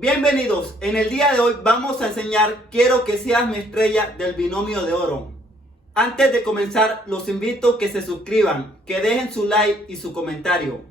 Bienvenidos, en el día de hoy vamos a enseñar Quiero que seas mi estrella del binomio de oro. Antes de comenzar, los invito a que se suscriban, que dejen su like y su comentario.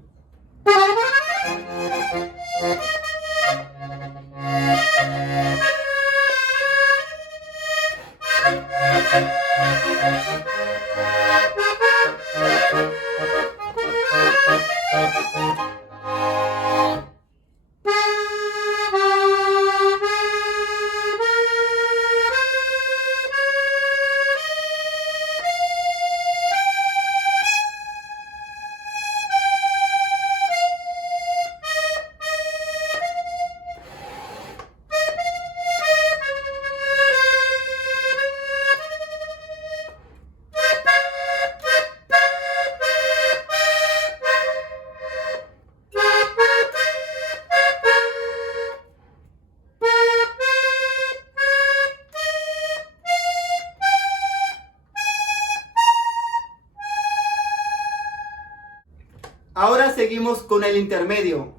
Ahora seguimos con el intermedio.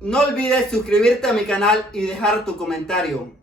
No olvides suscribirte a mi canal y dejar tu comentario.